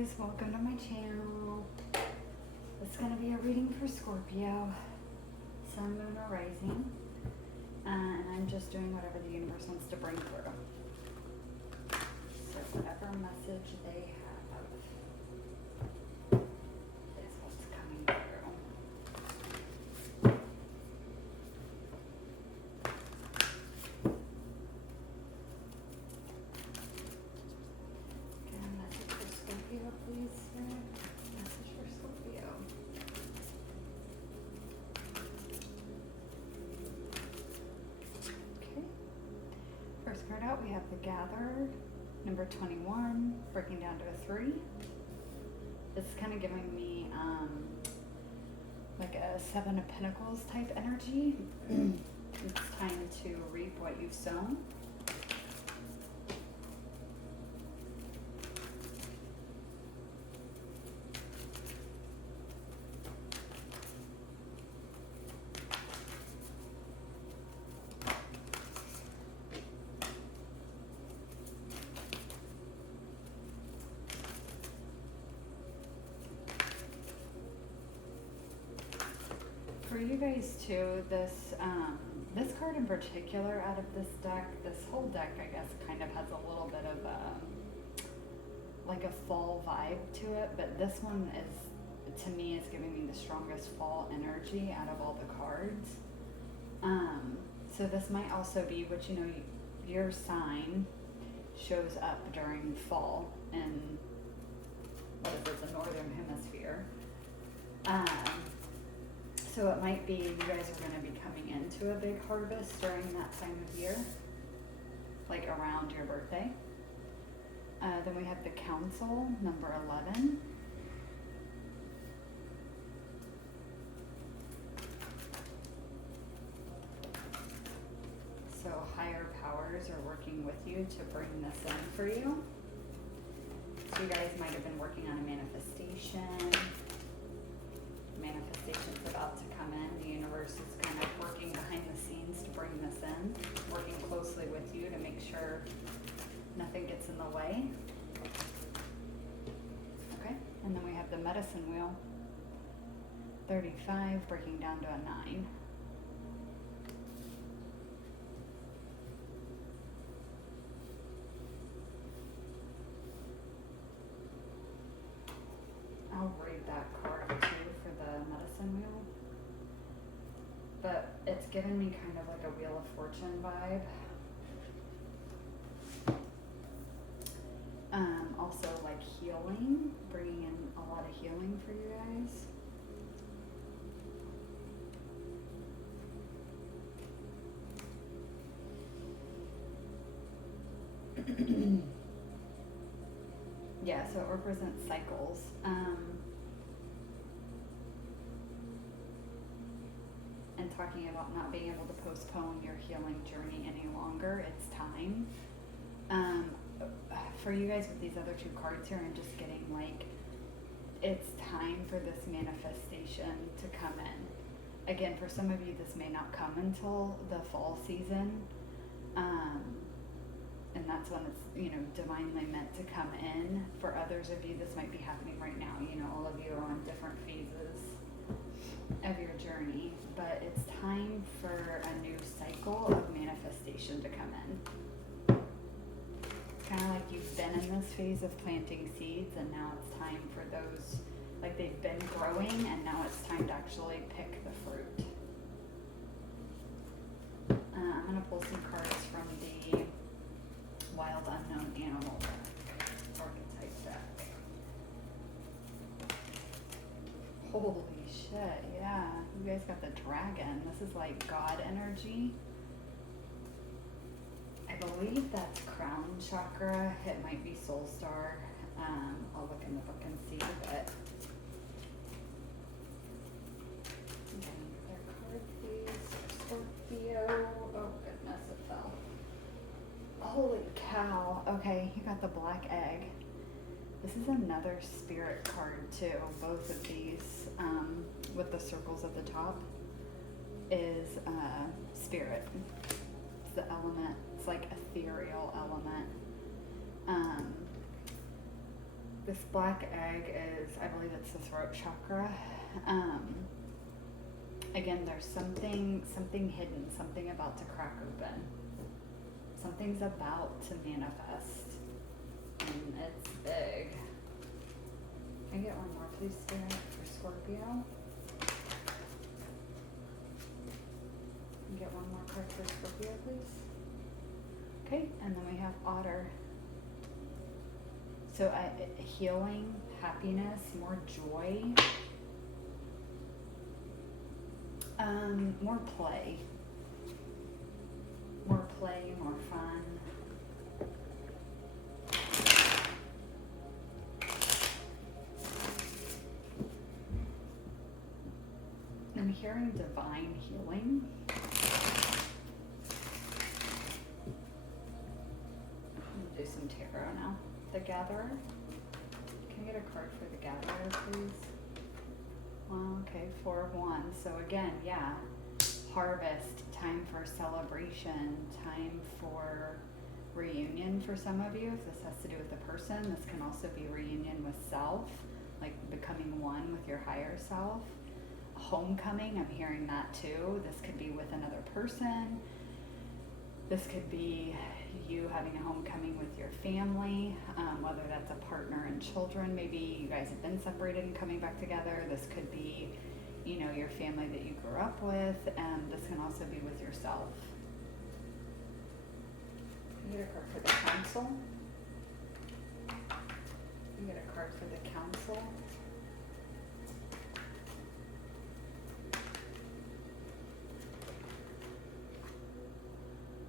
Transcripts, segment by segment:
guys, welcome to my channel. It's going to be a reading for Scorpio, Sun, Moon, or Rising, and I'm just doing whatever the universe wants to bring through. So whatever message they have is what's coming through. Please, message for Scorpio. Okay. First card out, we have the Gatherer, number 21, breaking down to a 3. This is kind of giving me like a 7 of Pentacles type energy. It's time to reap what you've sown. For you guys too, this card in particular out of this deck, this whole deck I guess kind of has a little bit of like a fall vibe to it, but this one is, to me, is giving me the strongest fall energy out of all the cards. So this might also be what, you know, your sign shows up during fall in, what is it, the northern hemisphere. So it might be you guys are going to be coming into a big harvest during that time of year, like around your birthday. Then we have the Council, number 11. So higher powers are working with you to bring this in for you. So you guys might have been working on a manifestation. Manifestation's about to come in. The universe is kind of working behind the scenes to bring this in, working closely with you to make sure nothing gets in the way. Okay, and then we have the Medicine Wheel, 35, breaking down to a 9. I'll read that card too for the Medicine Wheel. But it's giving me kind of like a Wheel of Fortune vibe. Also like healing, bringing in a lot of healing for you guys. Yeah, so it represents cycles. And talking about not being able to postpone your healing journey any longer, it's time. For you guys with these other two cards here, I'm just getting like, it's time for this manifestation to come in. Again, for some of you, this may not come until the fall season. And that's when it's, you know, divinely meant to come in. For others of you, this might be happening right now. You know, all of you are on different phases of your journey, but it's time for a new cycle of manifestation to come in. It's kind of like you've been in this phase of planting seeds, and now it's time for those, like they've been growing, and now it's time to actually pick the fruit. I'm going to pull some cards from the Wild Unknown Animal archetype deck. Holy shit, yeah. You guys got the dragon. This is like God energy. I believe that's crown chakra. It might be soul star. I'll look in the book and see, but okay, another card please for Scorpio. Oh goodness, it fell. Holy cow. Okay, you got the black egg. This is another spirit card too. Both of these, with the circles at the top, is spirit. It's the element. It's like ethereal element. This black egg is, I believe it's the throat chakra. Again, there's something hidden, something about to crack open. Something's about to manifest, and it's big. Can I get one more, please, Spirit, for Scorpio? Can I get one more card for Scorpio, please? Okay, and then we have Otter. So healing, happiness, more joy, more play, more fun. I'm hearing divine healing. I'm gonna do some tarot now. The Gatherer. Can I get a card for the Gatherer, please? Well, okay, 4 of Wands. So again, yeah, harvest, time for celebration, time for reunion for some of you. If this has to do with a person, this can also be reunion with self, like becoming one with your higher self. Homecoming, I'm hearing that too. This could be with another person. This could be you having a homecoming with your family, whether that's a partner and children. Maybe you guys have been separated and coming back together. This could be, you know, your family that you grew up with, and this can also be with yourself. You get a card for the Council. You get a card for the Council.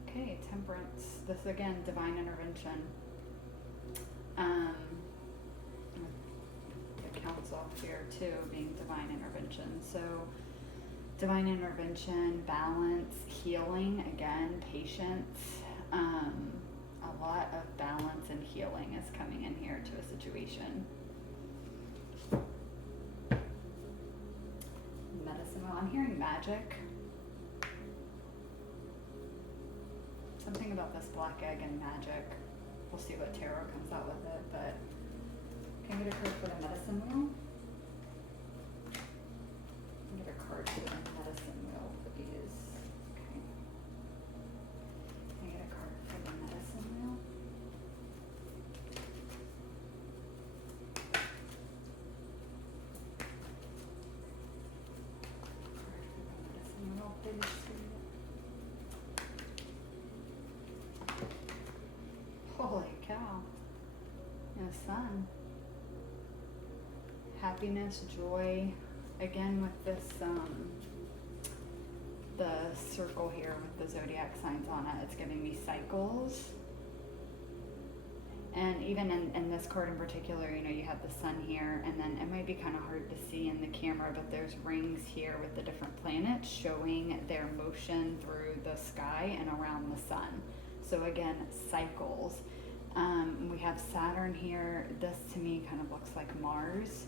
Okay, Temperance. This again, divine intervention. The Council here too, being divine intervention. So, divine intervention, balance, healing, again, patience. A lot of balance and healing is coming in here to a situation. Medicine wheel. I'm hearing magic. Something about this black egg and magic. We'll see what tarot comes out with it, but can I get a card for the medicine wheel? Can I get a card for the medicine wheel, please? Okay. Can I get a card for the medicine wheel? Card for the medicine wheel, please. Holy cow. The Sun. Happiness, joy. Again with this, the circle here with the zodiac signs on it, it's giving me cycles. And even in this card in particular, you know, you have the Sun here, and then it might be kind of hard to see in the camera, but there's rings here with the different planets showing their motion through the sky and around the Sun. So again, cycles. We have Saturn here. This to me kind of looks like Mars.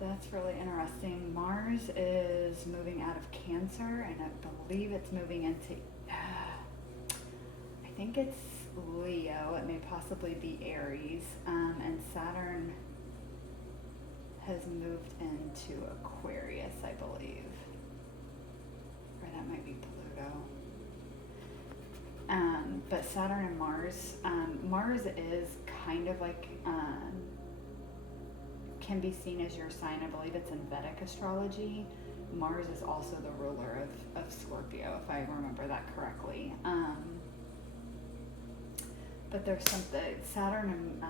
That's really interesting. Mars is moving out of Cancer, and I believe it's moving into, I think it's Leo. It may possibly be Aries. And Saturn has moved into Aquarius, I believe. Or that might be Pluto. But Saturn and Mars, Mars is kind of like, can be seen as your sign. I believe it's in Vedic astrology. Mars is also the ruler of Scorpio, if I remember that correctly. But there's something, Saturn and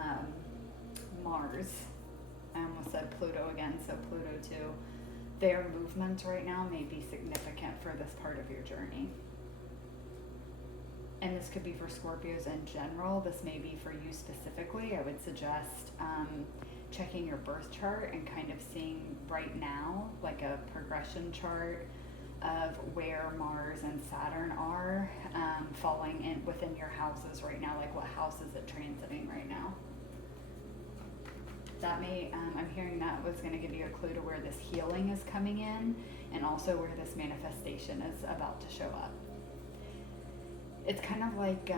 Mars, I almost said Pluto again, so Pluto too, their movements right now may be significant for this part of your journey. And this could be for Scorpios in general. This may be for you specifically. I would suggest checking your birth chart and kind of seeing right now, like a progression chart of where Mars and Saturn are falling in within your houses right now. Like what house is it transiting right now? That may, I'm hearing that was going to give you a clue to where this healing is coming in, and also where this manifestation is about to show up. it's kind of like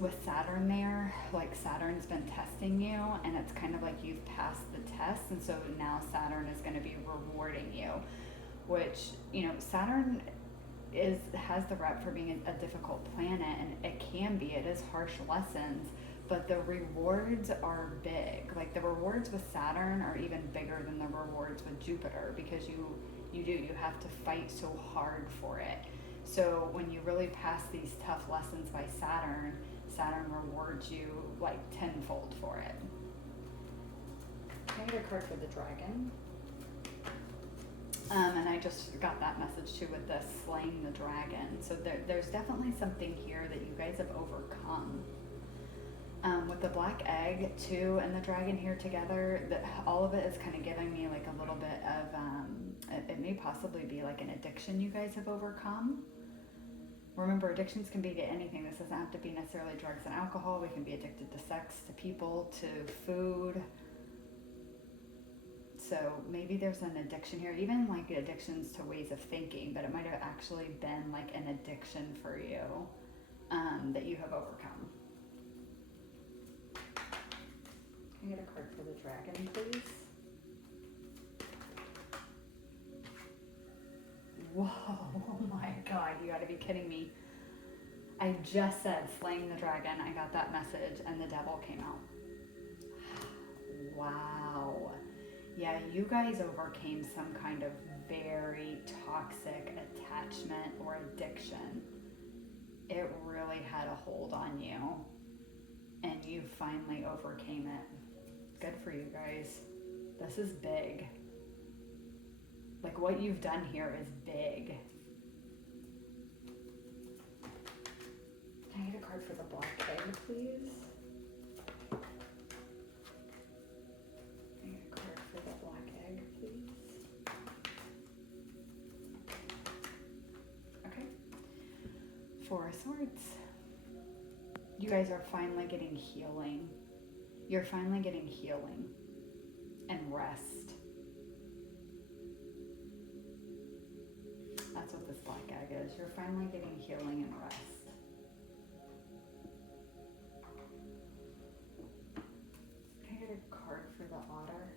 with Saturn there, like Saturn's been testing you, and it's kind of like you've passed the test, and so now Saturn is going to be rewarding you, which, you know, Saturn has the rep for being a difficult planet, and it is harsh lessons, but the rewards are big. Like the rewards with Saturn are even bigger than the rewards with Jupiter, because you have to fight so hard for it. So when you really pass these tough lessons by Saturn rewards you like tenfold for it. I get a card for the dragon. And I just got that message too with the slaying the dragon. So there's definitely something here that you guys have overcome. With the black egg too and the dragon here together, all of it is kind of giving me like a little bit of, it may possibly be like an addiction you guys have overcome. Remember, addictions can be to anything. This doesn't have to be necessarily drugs and alcohol. We can be addicted to sex, to people, to food. So maybe there's an addiction here, even like addictions to ways of thinking, but it might have actually been like an addiction for you that you have overcome. Can I get a card for the dragon, please? Whoa, oh my God, you gotta be kidding me. I just said slaying the dragon, I got that message, and the devil came out. Wow. Yeah, you guys overcame some kind of very toxic attachment or addiction. It really had a hold on you, and you finally overcame it. Good for you guys. This is big. Like, what you've done here is big. Can I get a card for the black egg, please? Can I get a card for the black egg, please? Okay. Four of Swords. You guys are finally getting healing. You're finally getting healing and rest. That's what this black egg is. You're finally getting healing and rest. Can I get a card for the otter?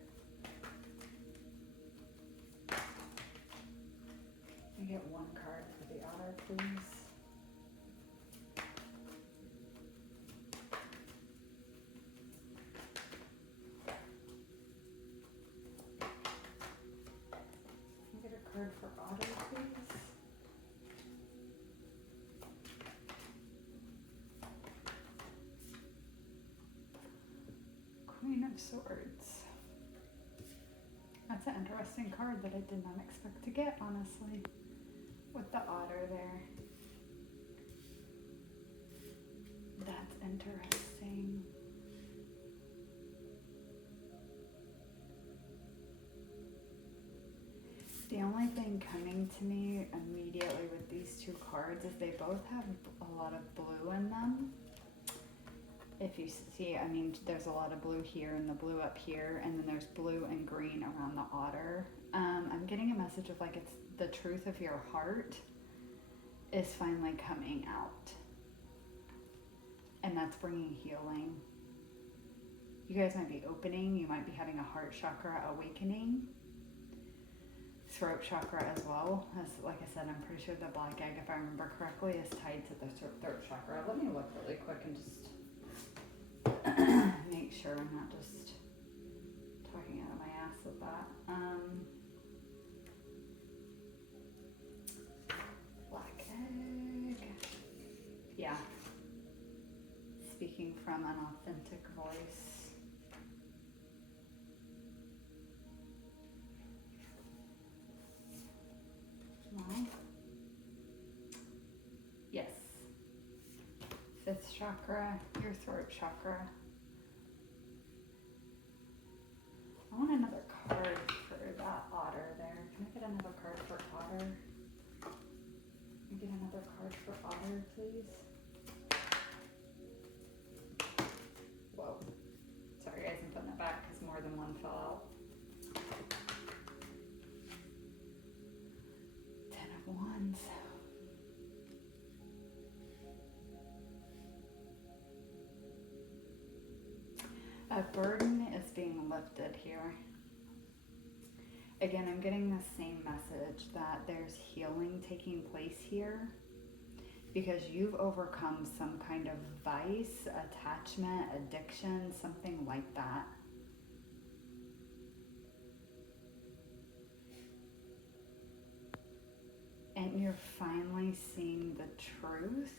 Can I get one card for the otter, please? Can I get a card for otter, please? Queen of Swords. That's an interesting card that I did not expect to get, honestly, with the otter there. That's interesting. The only thing coming to me immediately with these two cards is they both have a lot of blue in them. If you see, I mean, there's a lot of blue here and the blue up here, and then there's blue and green around the otter. I'm getting a message of like, it's the truth of your heart is finally coming out. And that's bringing healing. You guys might be opening, you might be having a heart chakra awakening. Throat chakra as well. As like I said, I'm pretty sure the black egg, if I remember correctly, is tied to the throat chakra. Let me look really quick and just make sure I'm not just talking out of my ass with that. Black egg. Yeah. Speaking from an authentic voice. Well, yes. Fifth chakra, your throat chakra. I want another card for that otter there. Can I get another card for otter? Can I get another card for otter, please? Whoa. Sorry guys, I'm putting it back because more than one fell out. Ten of Wands. A burden is being lifted here. Again, I'm getting the same message that there's healing taking place here because you've overcome some kind of vice, attachment, addiction, something like that. And you're finally seeing the truth.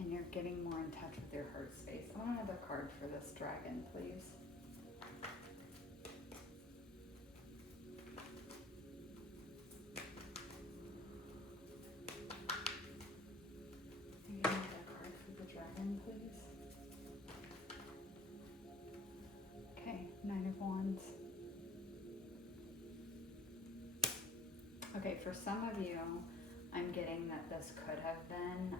And you're getting more in touch with your heart space. I want another card for this dragon, please. Maybe another card for the dragon, please. Okay, Nine of Wands. Okay, for some of you, I'm getting that this could have been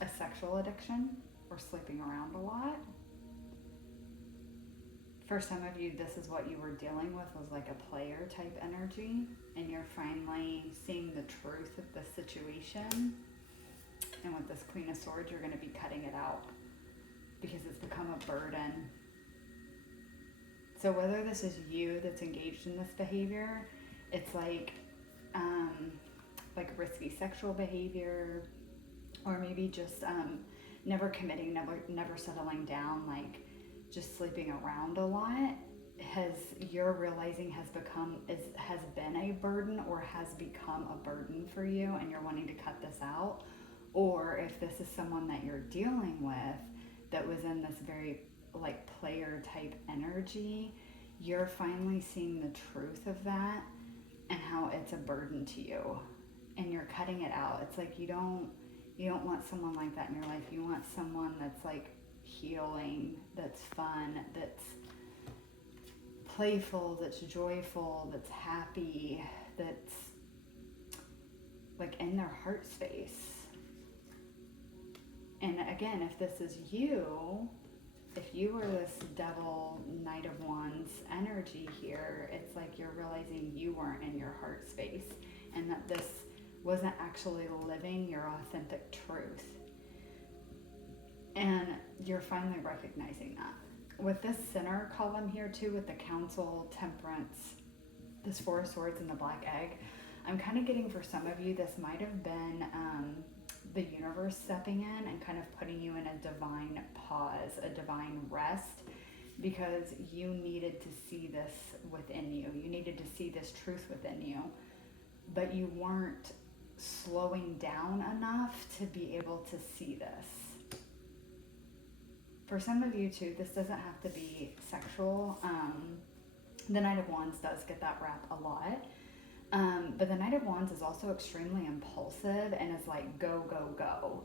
a sexual addiction or sleeping around a lot. For some of you, this is what you were dealing with, was like a player type energy, and you're finally seeing the truth of the situation. And with this Queen of Swords, you're going to be cutting it out because it's become a burden. So whether this is you that's engaged in this behavior, it's like risky sexual behavior, or maybe just never committing, never settling down, like just sleeping around a lot, you're realizing has been a burden or has become a burden for you, and you're wanting to cut this out. Or if this is someone that you're dealing with that was in this very like player type energy, you're finally seeing the truth of that and how it's a burden to you, and you're cutting it out. It's like you don't want someone like that in your life. You want someone that's like healing, that's fun, that's playful, that's joyful, that's happy, that's like in their heart space. And again, if this is you, if you were this devil, Knight of Wands energy here, it's like you're realizing you weren't in your heart space and that this wasn't actually living your authentic truth. And you're finally recognizing that. With this center column here too, with the Council, Temperance, this Four of Swords, and the Black Egg, I'm kind of getting for some of you, this might have been the universe stepping in and kind of putting you in a divine pause, a divine rest, because you needed to see this within you. You needed to see this truth within you, but you weren't slowing down enough to be able to see this. For some of you too, this doesn't have to be sexual. The Knight of Wands does get that rap a lot. But the Knight of Wands is also extremely impulsive and is like go, go, go.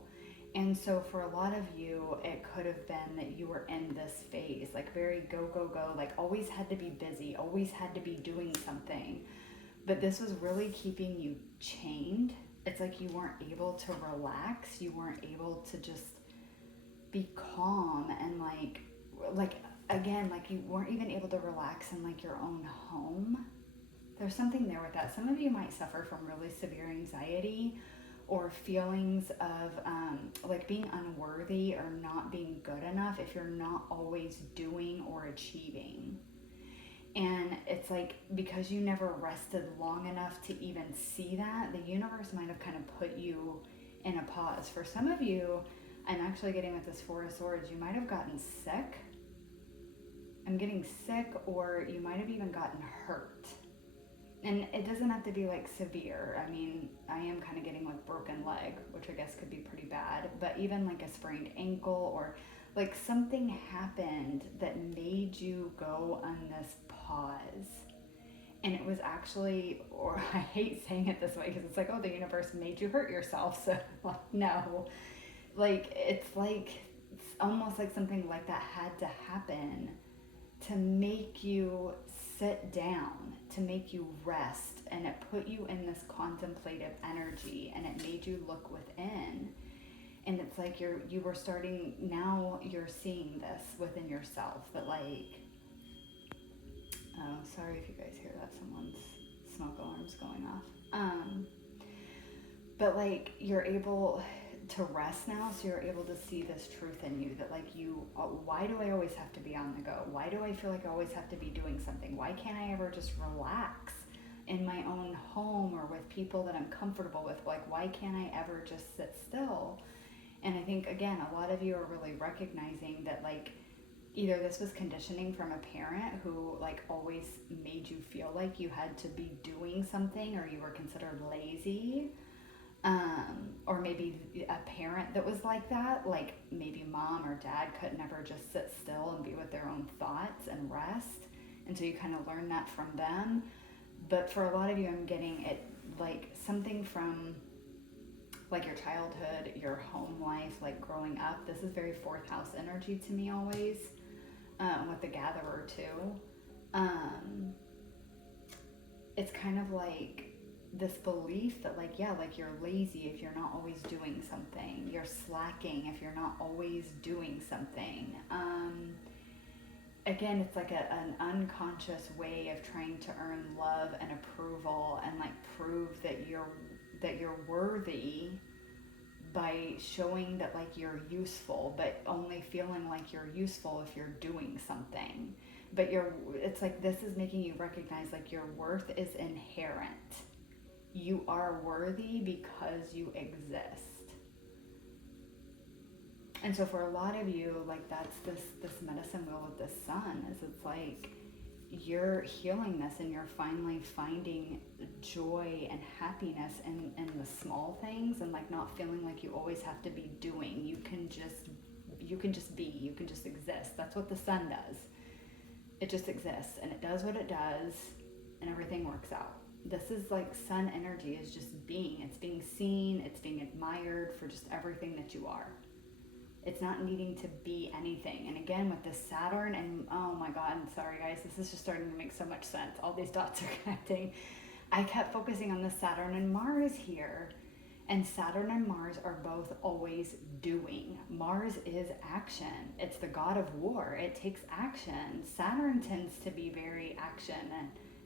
And so for a lot of you, it could have been that you were in this phase, like very go, go, go, like always had to be busy, always had to be doing something. But this was really keeping you chained. It's like you weren't able to relax. You weren't able to just be calm and like again, like you weren't even able to relax in like your own home. There's something there with that. Some of you might suffer from really severe anxiety or feelings of like being unworthy or not being good enough if you're not always doing or achieving. And it's like because you never rested long enough to even see that, the universe might have kind of put you in a pause. For some of you, I'm actually getting with this Four of Swords, you might have gotten sick. I'm getting sick, or you might have even gotten hurt. And it doesn't have to be like severe. I mean, I am kind of getting like broken leg, which I guess could be pretty bad, but even like a sprained ankle, or like something happened that made you go on this pause. And it was actually, or I hate saying it this way because it's like, oh, the universe made you hurt yourself. So no, like it's almost like something like that had to happen to make you sit down, to make you rest, and it put you in this contemplative energy, and it made you look within. And it's like you were starting, now you're seeing this within yourself, that like, oh, sorry if you guys hear that, someone's smoke alarm's going off. But like you're able to rest now, so you're able to see this truth in you that like why do I always have to be on the go? Why do I feel like I always have to be doing something? Why can't I ever just relax in my own home or with people that I'm comfortable with? Like, why can't I ever just sit still? And I think, again, a lot of you are really recognizing that like either this was conditioning from a parent who like always made you feel like you had to be doing something, or you were considered lazy. Or maybe a parent that was like that, like maybe mom or dad could never just sit still and be with their own thoughts and rest. And so you kind of learn that from them. But for a lot of you, I'm getting it like something from like your childhood, your home life, like growing up. This is very fourth house energy to me always, with the gatherer too. It's kind of like this belief that like, yeah, like you're lazy if you're not always doing something. You're slacking if you're not always doing something. Again, it's like an unconscious way of trying to earn love and approval and like prove that you're worthy by showing that like you're useful, but only feeling like you're useful if you're doing something. But it's like this is making you recognize like your worth is inherent. You are worthy because you exist. And so for a lot of you, like that's this medicine wheel with the sun, is it's like you're healing this and you're finally finding joy and happiness in the small things, and like not feeling like you always have to be doing. You can just be, you can just exist. That's what the sun does. It just exists and it does what it does and everything works out. This is like sun energy is just being. It's being seen, it's being admired for just everything that you are. It's not needing to be anything. And again, with this Saturn and, oh my God, I'm sorry guys, this is just starting to make so much sense. All these dots are connecting. I kept focusing on the Saturn and Mars here. And Saturn and Mars are both always doing. Mars is action. It's the god of war. It takes action. Saturn tends to be very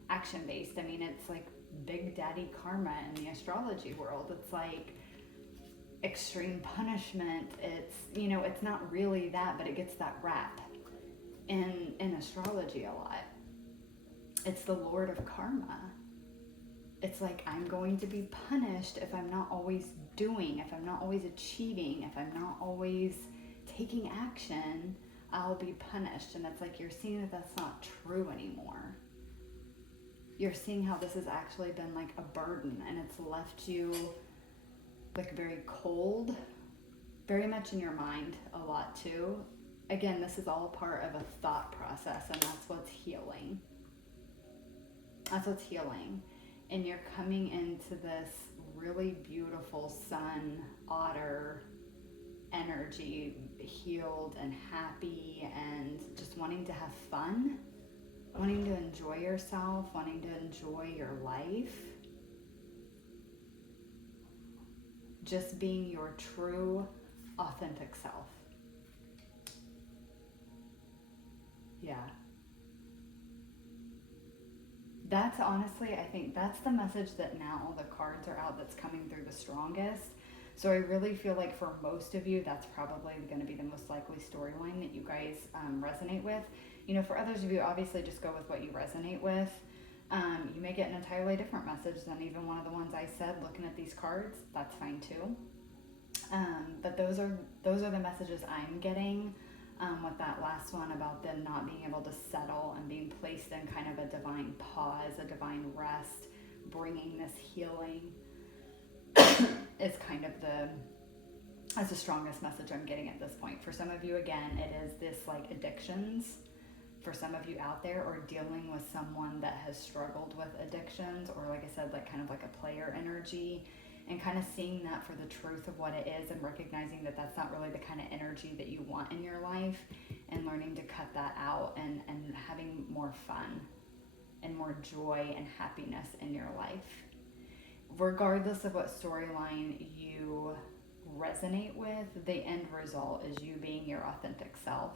action-based. I mean, it's like Big Daddy karma in the astrology world. It's like extreme punishment. It's, it's not really that, but it gets that rap in astrology a lot. It's the Lord of Karma. It's like I'm going to be punished if I'm not always doing, if I'm not always achieving, if I'm not always taking action, I'll be punished. And it's like you're seeing that that's not true anymore. You're seeing how this has actually been like a burden, and it's left you like very cold, very much in your mind a lot too. Again, this is all part of a thought process, and that's what's healing. That's what's healing. And you're coming into this really beautiful sun, otter energy, healed and happy and just wanting to have fun, wanting to enjoy yourself, wanting to enjoy your life. Just being your true, authentic self. Yeah. That's honestly, I think that's the message that now the cards are out that's coming through the strongest. So I really feel like for most of you, that's probably going to be the most likely storyline that you guys resonate with. For others of you, obviously just go with what you resonate with. You may get an entirely different message than even one of the ones I said looking at these cards. That's fine too. But those are the messages I'm getting with that last one about them not being able to settle and being placed in kind of a divine pause, a divine rest, bringing this healing is kind of that's the strongest message I'm getting at this point. For some of you, again, it is this like addictions. For some of you out there, or dealing with someone that has struggled with addictions, or like I said, like kind of like a player energy, and kind of seeing that for the truth of what it is, and recognizing that that's not really the kind of energy that you want in your life, and learning to cut that out and having more fun and more joy and happiness in your life. Regardless of what storyline you resonate with, the end result is you being your authentic self,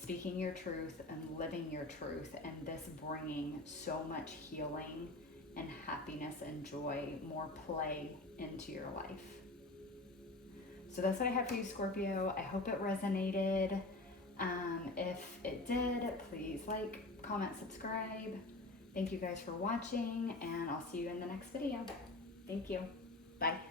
speaking your truth and living your truth, and this bringing so much healing and happiness and joy, more play into your life. So that's what I have for you, Scorpio. I hope it resonated. If it did, please like, comment, subscribe. Thank you guys for watching, and I'll see you in the next video. Thank you. Bye.